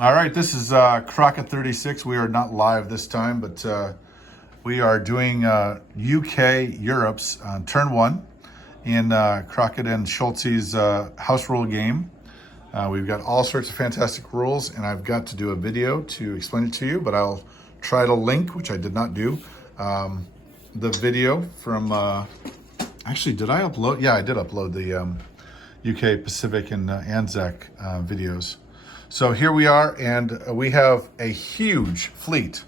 All right, this is Crockett36. We are not live this time, but we are doing UK Europe's turn one in Crockett and Shultzie's house rule game. We've got all sorts of fantastic rules, and I've got to do a video to explain it to you, but I'll try to link, which I did not do, the video from, actually, did I upload? Yeah, I did upload the UK Pacific and Anzac videos. So here we are, and we have a huge fleet.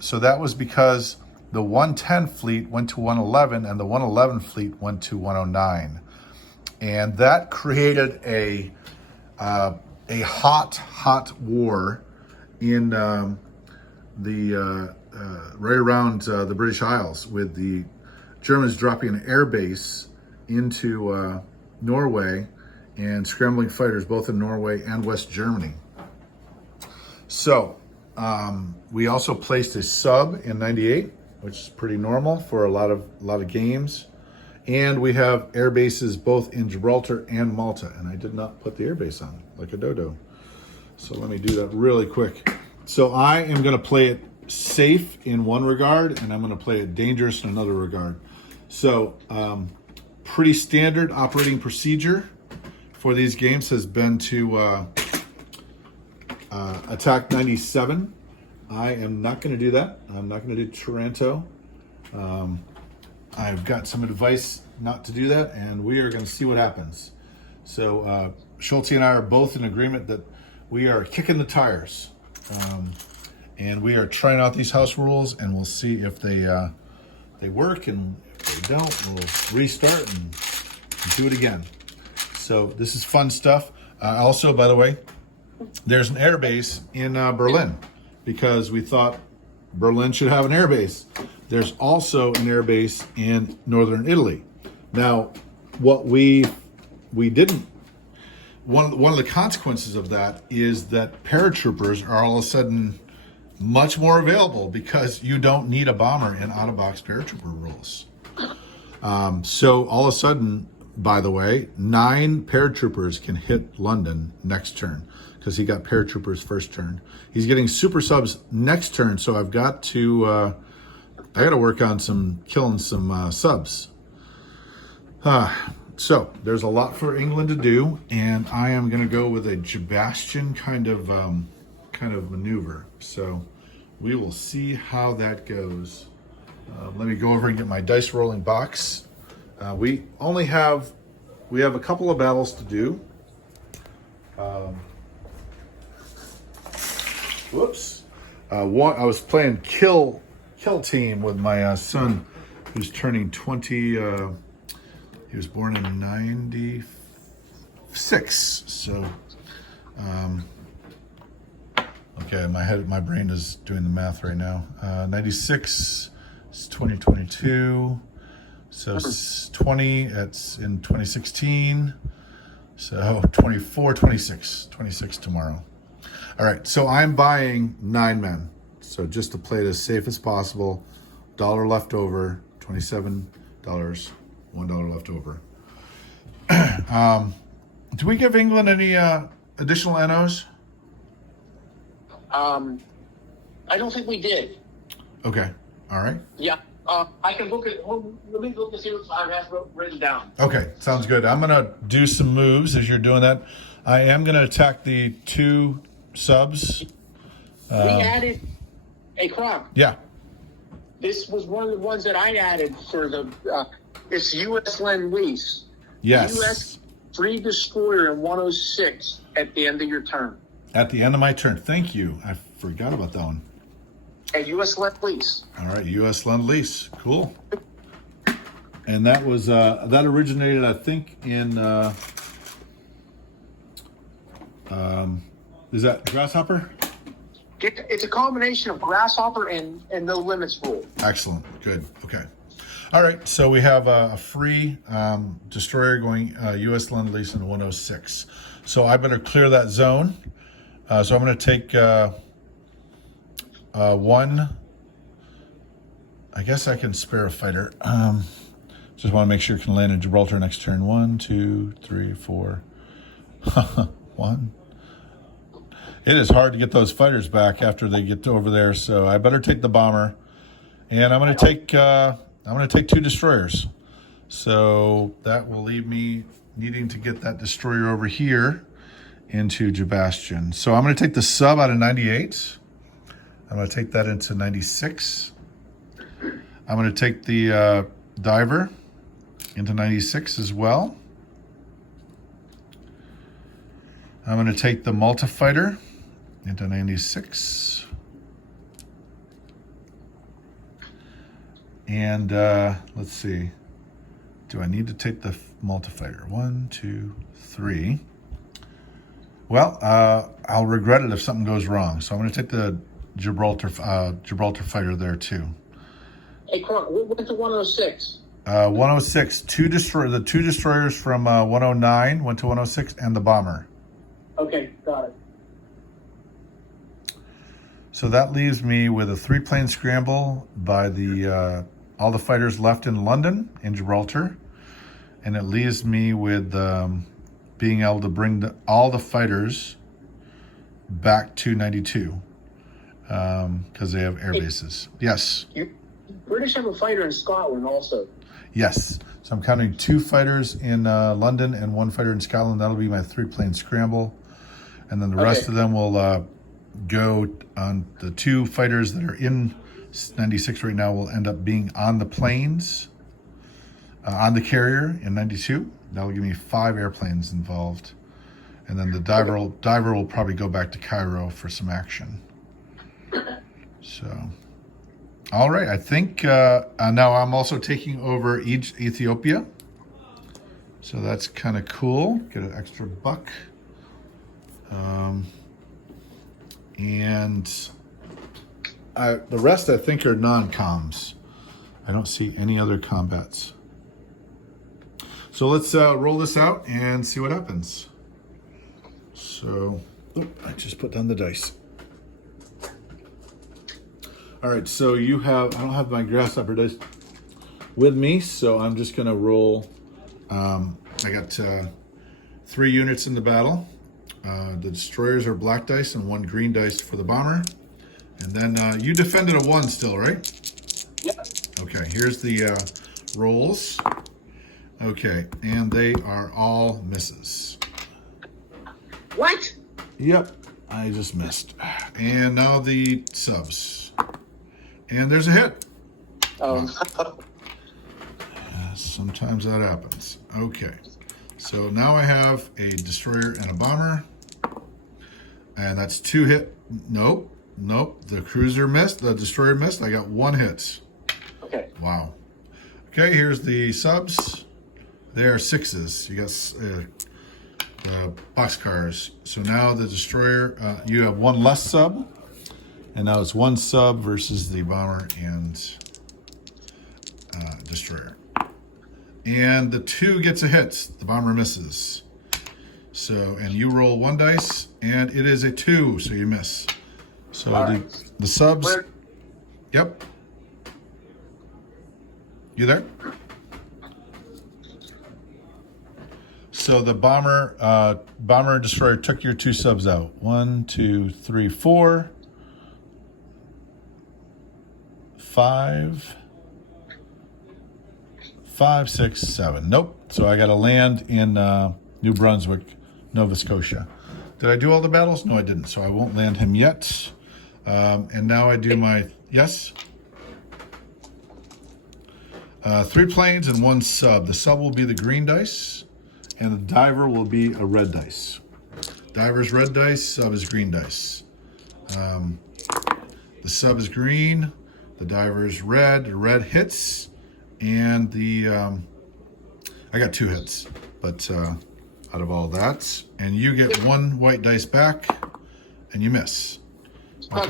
So that was because the 110 fleet went to 111 and the 111 fleet went to 109. And that created a hot war in right around the British Isles, with the Germans dropping an air base into Norway and scrambling fighters both in Norway and West Germany. So we also placed a sub in 98, which is pretty normal for a lot of games. And we have air bases both in Gibraltar and Malta. And I did not put the air base on like a dodo. So let me do that really quick. So I am going to play it safe in one regard, and I'm going to play it dangerous in another regard. So pretty standard operating procedure for these games has been to attack 97. I am not going to do that. I'm not going to do Taranto. I've got some advice not to do that, and we are going to see what happens. So Shultzie and I are both in agreement that we are kicking the tires, and we are trying out these house rules, and we'll see if they work, and if they don't, we'll restart and do it again. So this is fun stuff. Also, by the way, there's an air base in Berlin because we thought Berlin should have an air base. There's also an air base in northern Italy. Now, what we didn't, one of the consequences of that is that paratroopers are all of a sudden much more available because you don't need a bomber in out-of-box paratrooper rules. So all of a sudden, by the way, 9 paratroopers can hit London next turn because he got paratroopers first turn. He's getting super subs next turn, so I've got to I got to work on killing some subs. So there's a lot for England to do, and I am going to go with a Sebastian kind of maneuver. So we will see how that goes. Let me go over and get my dice rolling box. We have a couple of battles to do. Whoops. I was playing kill team with my son, who's turning 20. He was born in 96. So, okay, my brain is doing the math right now. 96 is 2022. So 20, it's in 2016. So 24, 26 tomorrow. All right, so I'm buying 9 men. So just to play it as safe as possible, $1 left over, $27, $1 left over. Do we give England any additional NOs? I don't think we did. Okay, all right. Yeah. I can look at. Let me look and see what I have written down. Okay, sounds good. I'm gonna do some moves as you're doing that. I am gonna attack the 2 subs. We added a Croc. Yeah. This was one of the ones that I added for the. It's U.S. Lend-Lease. Yes. U.S. Free Destroyer in 106 at the end of your turn. At the end of my turn. Thank you. I forgot about that one. A U.S. Lend-Lease. All right, U.S. Lend-Lease. Cool. And that was that originated, I think, in is that Grasshopper? It's a combination of Grasshopper and No Limits rule. Excellent. Good. Okay. All right. So we have a free destroyer going U.S. Lend-Lease in 106. So I better clear that zone. So I'm going to take 1. I guess I can spare a fighter. Just want to make sure it can land in Gibraltar next turn. 1, 2, 3, 4. 1. It is hard to get those fighters back after they get over there, so I better take the bomber, and I'm going to take 2 destroyers. So that will leave me needing to get that destroyer over here into Jabastion. So I'm going to take the sub out of 98. I'm going to take that into 96. I'm going to take the diver into 96 as well. I'm going to take the multifighter into 96. And let's see. Do I need to take the multifighter? 1, 2, 3. Well, I'll regret it if something goes wrong. So I'm going to take the Gibraltar fighter there too. Hey, Croc, we went to 106. 106. The 2 destroyers from 109 went to 106, and the bomber. Okay, got it. So that leaves me with a 3-plane scramble by the all the fighters left in London, in Gibraltar, and it leaves me with being able to bring all the fighters back to 92 because they have air bases. Yes. British have a fighter in Scotland also. Yes. So I'm counting 2 fighters in London and 1 fighter in Scotland. That'll be my 3-plane scramble, and then the rest of them will go on. The 2 fighters that are in 96 right now will end up being on the planes, on the carrier in 92. That'll give me 5 airplanes involved. And then the diver will probably go back to Cairo for some action. So, all right, I think now I'm also taking over Ethiopia. So that's kind of cool. Get an extra buck. And the rest, I think, are non-coms. I don't see any other combats. So let's roll this out and see what happens. So, I just put down the dice. All right, so I don't have my grasshopper dice with me, so I'm just going to roll. I got 3 units in the battle. The destroyers are black dice and 1 green dice for the bomber. And then you defended a 1 still, right? Yep. Okay, here's the rolls. Okay, and they are all misses. What? Yep, I just missed. And now the subs. And there's a hit. Oh. Sometimes that happens. Okay, so now I have a destroyer and a bomber. And that's 2 hit. Nope. The cruiser missed. The destroyer missed. I got 1 hit. Okay. Wow. Okay, here's the subs. They are 6s. You got boxcars. So now the destroyer, you have 1 less sub. And now it's 1 sub versus the bomber and destroyer. And the 2 gets a hit. The bomber misses. So, and you roll 1 dice, and it is a 2, so you miss. So the subs. Yep. You there? So the bomber destroyer took your 2 subs out. 1, 2, 3, 4, 5, 6, 7. Nope. So I got to land in New Brunswick, Nova Scotia. Did I do all the battles? No, I didn't. So I won't land him yet. And now I do my, yes? 3 planes and 1 sub. The sub will be the green dice, and the diver will be a red dice. Diver's red dice, sub is green dice. The sub is green, the diver is red. The red hits, and the I got 2 hits, but out of all that, and you get 1 white dice back, and you miss.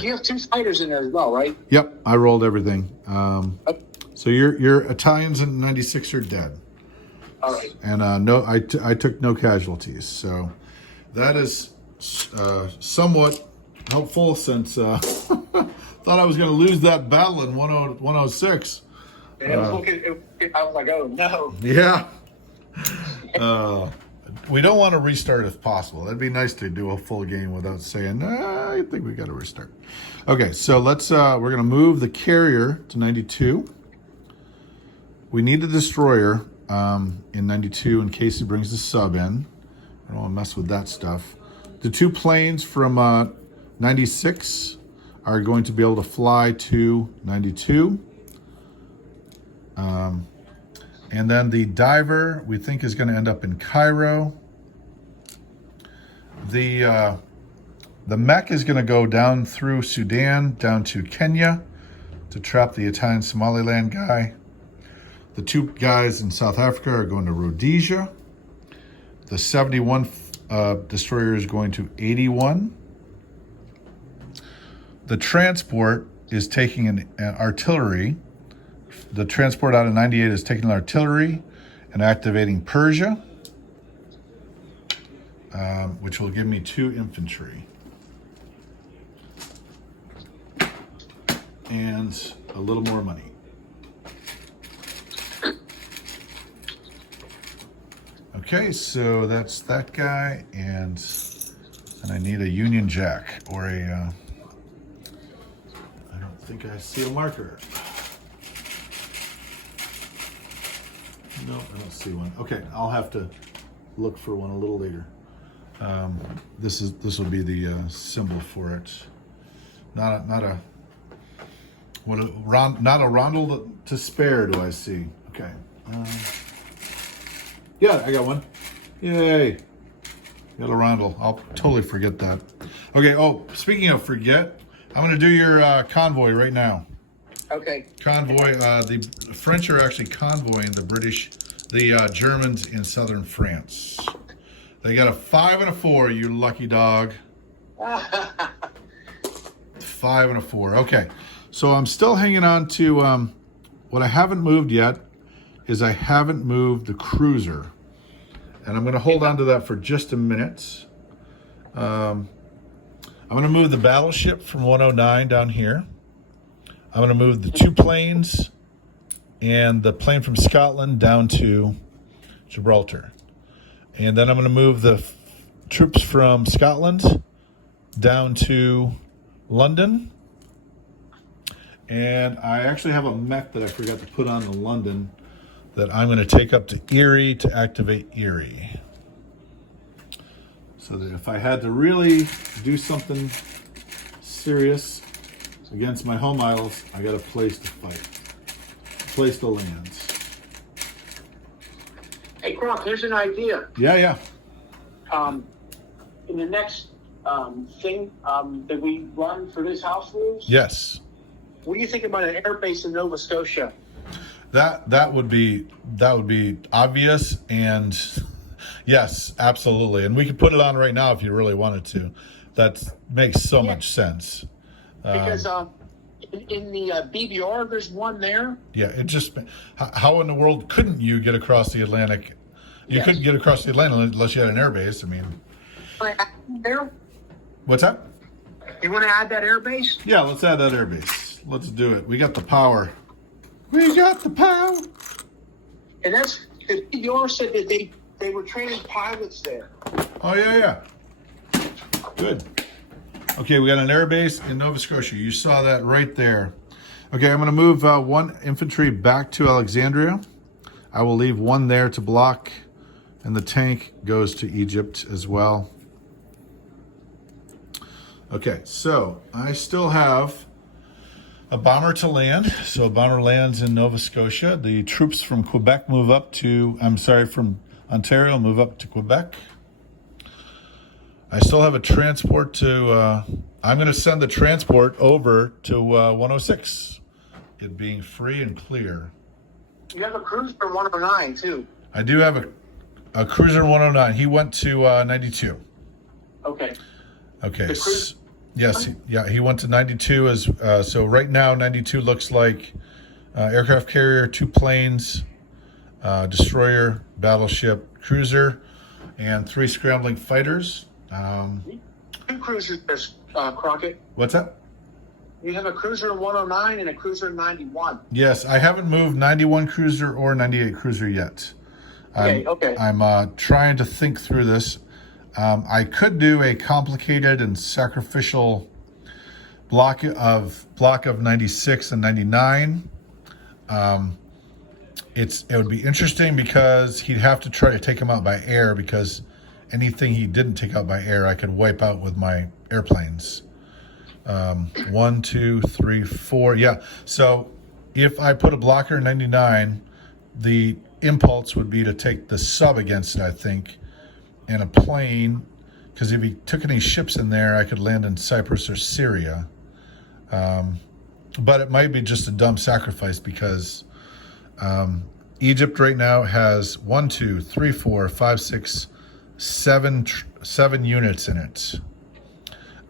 You have 2 fighters in there as well, right? Yep, I rolled everything. So your Italians in 96 are dead. All right. And I took no casualties. So that is somewhat helpful since thought I was going to lose that battle in 106. And I was looking, I was like, oh no. Yeah. we don't want to restart if possible. That'd be nice to do a full game without saying, I think we got to restart. Okay, so let's, we're going to move the carrier to 92. We need the destroyer in 92 in case he brings the sub in. I don't want to mess with that stuff. The two planes from 96 are going to be able to fly to 92. And then the diver, we think, is going to end up in Cairo. The mech is going to go down through Sudan, down to Kenya, to trap the Italian Somaliland guy. The two guys in South Africa are going to Rhodesia. The 71 destroyer is going to 81. The transport is taking an artillery. The transport out of 98 is taking artillery and activating Persia, which will give me 2 infantry. And a little more money. Okay, so that's that guy, and I need a Union Jack or a, I don't think I see a marker. No, I don't see one. Okay, I'll have to look for one a little later. This will be the symbol for it. Not a rondel to spare. Do I see? Okay. Yeah, I got one. Yay! Got a rondel. I'll totally forget that. Okay. Oh, speaking of forget, I'm going to do your convoy right now. Okay. Convoy. The French are actually convoying the Germans in southern France. They got a 5 and a 4. You lucky dog. 5 and a 4. Okay. So I'm still hanging on to what I haven't moved yet is I haven't moved the cruiser. And I'm going to hold on to that for just a minute. I'm going to move the battleship from 109 down here. I'm going to move the 2 planes and the plane from Scotland down to Gibraltar. And then I'm going to move the troops from Scotland down to London. And I actually have a mech that I forgot to put on to London that I'm going to take up to Erie to activate Erie. So that if I had to really do something serious against my home isles, I got a place to fight, a place to land. Hey, Croc, here's an idea. Yeah. In the next thing that we run for this house rules, Yes. what do you think about an air base in Nova Scotia? That would be obvious, and yes, absolutely. And we could put it on right now if you really wanted to. That makes so much sense. Because in the BBR, there's one there. Yeah, it just, how in the world couldn't you get across the Atlantic? You couldn't get across the Atlantic unless you had an air base. I mean, There. what's that? You want to add that air base? Yeah, let's add that air base. Let's do it. We got the power. We got the power. And that's because BBR said that they were training pilots there. Oh, yeah. Good. Okay, we got an air base in Nova Scotia. You saw that right there. Okay, I'm going to move 1 infantry back to Alexandria. I will leave 1 there to block, and the tank goes to Egypt as well. Okay, so I still have a bomber to land. So a bomber lands in Nova Scotia. The troops from Quebec move up to, from Ontario move up to Quebec. I still have a transport to, I'm going to send the transport over to 106. It being free and clear. You have a cruiser 109 too. I do have a cruiser 109. He went to 92. Okay. Okay. Yes. He went to 92 as so right now 92 looks like aircraft carrier, 2 planes, destroyer, battleship, cruiser, and 3 scrambling fighters. 2 cruisers, Crockett. What's that? You have a cruiser 109 and a cruiser 91. Yes, I haven't moved 91 cruiser or 98 cruiser yet. Okay. I'm trying to think through this. I could do a complicated and sacrificial block of 96 and 99. It would be interesting because he'd have to try to take him out by air, because anything he didn't take out by air, I could wipe out with my airplanes. 1, 2, 3, 4. Yeah. So if I put a blocker in 99, the impulse would be to take the sub against it, I think, and a plane, because if he took any ships in there, I could land in Cyprus or Syria. But it might be just a dumb sacrifice, because Egypt right now has 1, 2, 3, 4, 5, 6, 7 units in it,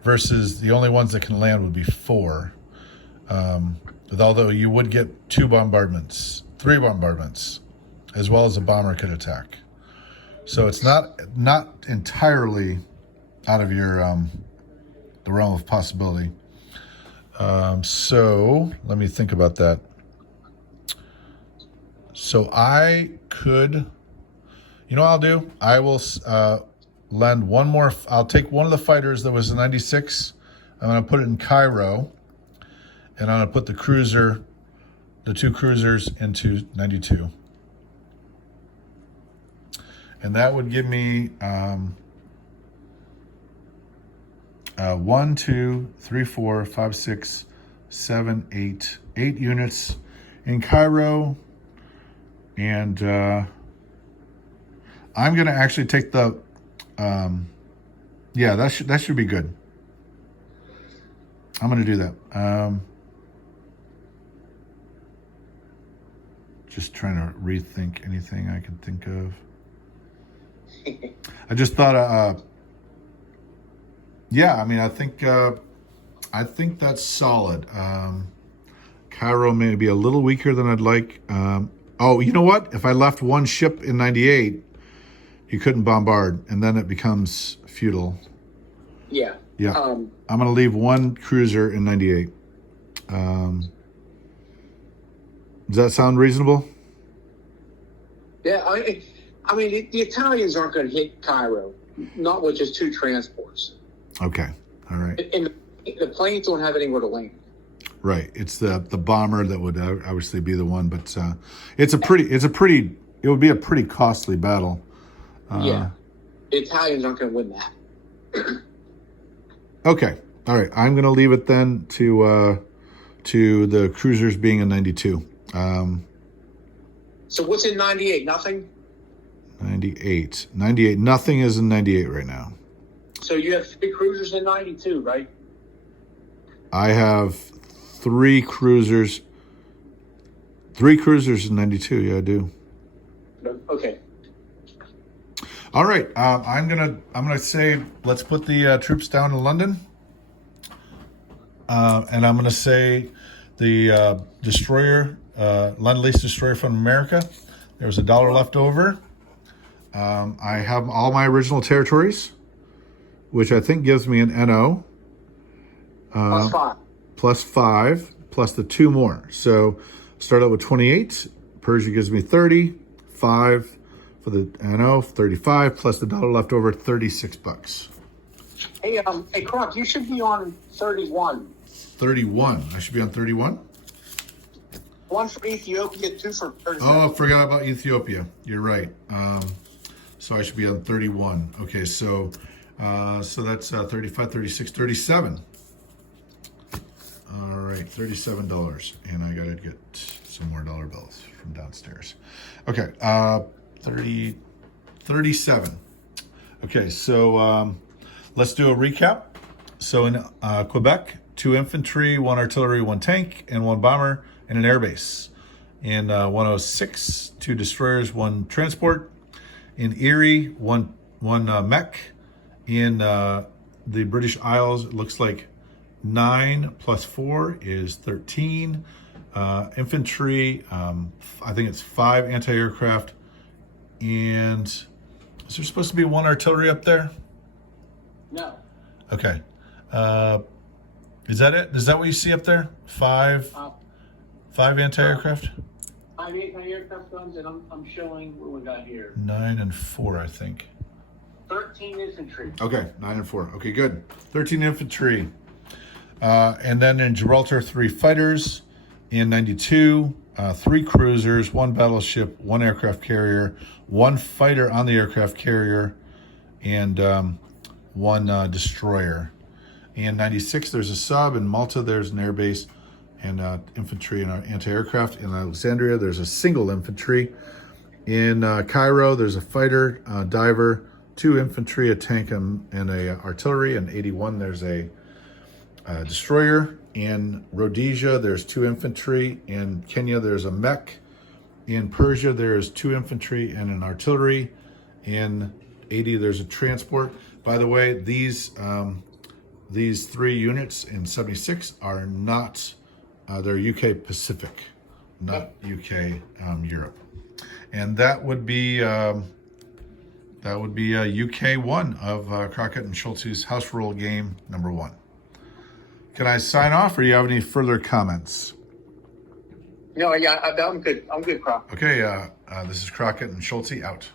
versus the only ones that can land would be 4. Although you would get 2 bombardments, 3 bombardments, as well as a bomber could attack. So it's not entirely out of your the realm of possibility. So let me think about that. So I could, you know what I'll do? I will lend one more. I'll take one of the fighters that was a 96. I'm going to put it in Cairo, and I'm going to put the 2 cruisers into 92. And that would give me 1, 2, 3, 4, 5, 6, 7, 8 units in Cairo. And I'm going to actually take the, yeah, that should be good. I'm going to do that. Just trying to rethink anything I can think of. I just thought, yeah, I mean, I think that's solid. Cairo may be a little weaker than I'd like. Oh, you know what? If I left one ship in 98, you couldn't bombard, and then it becomes futile. Yeah. Yeah. I'm going to leave 1 cruiser in 98. Does that sound reasonable? Yeah, I mean, the Italians aren't going to hit Cairo, not with just 2 transports. Okay. All right. And the planes don't have anywhere to land. Right. It's the bomber that would obviously be the one, but it would be a pretty costly battle. Yeah. The Italians aren't going to win that. Okay. All right. I'm going to leave it then to the cruisers being in 92. So what's in 98? Nothing? 98. Nothing is in 98 right now. So you have 3 cruisers in 92, right? I have 3 cruisers. 3 cruisers in 92. Yeah, I do. Okay. All right. I'm gonna say let's put the troops down in London, and I'm gonna say the destroyer, Lend-Lease destroyer from America. There was $1 left over. I have all my original territories, which I think gives me an NO. Plus 5, plus the 2 more. So start out with 28. Persia gives me 30. 5 for the NO, 35, plus the $1 left over, $36. Hey, Croc, you should be on 31. 31. I should be on 31? 1 for Ethiopia, 2 for Persia. Oh, I forgot about Ethiopia. You're right. So I should be on 31. Okay, so that's 35, 36, 37. All right, $37. And I got to get some more dollar bills from downstairs. Okay, 37. Okay, so let's do a recap. So in Quebec, 2 infantry, 1 artillery, 1 tank, and 1 bomber, and an airbase. In 106, 2 destroyers, 1 transport. In Erie, one mech. In the British Isles, it looks like 9 plus 4 is 13. Infantry, I think it's 5 anti-aircraft. And is there supposed to be 1 artillery up there? No. Okay. Is that it? Is that what you see up there? 5 anti-aircraft? 5 5 anti-aircraft guns, and I'm showing what we got here. 9 and 4, I think. 13 infantry. Okay, 9 and 4. Okay, good. 13 infantry. And then in Gibraltar, 3 fighters. In 92, 3 cruisers, 1 battleship, 1 aircraft carrier, 1 fighter on the aircraft carrier, and 1 destroyer. In 96, there's a sub. In Malta, there's an airbase and infantry and anti-aircraft. In Alexandria, there's a single infantry. In Cairo, there's a fighter, diver, 2 infantry, a tank, and a artillery. In 81, there's a destroyer. In Rhodesia, there's 2 infantry. In Kenya, there's a mech. In Persia, there's 2 infantry and an artillery. In 80, there's a transport. By the way, these 3 units in 76 are not, they're UK Pacific, not UK Europe. And that would be UK 1 of Crockett and Shultzie's House Rule Game number 1. Can I sign off, or do you have any further comments? No, yeah, I'm good. I'm good, Croc. Okay, this is Crockett and Shultzie out.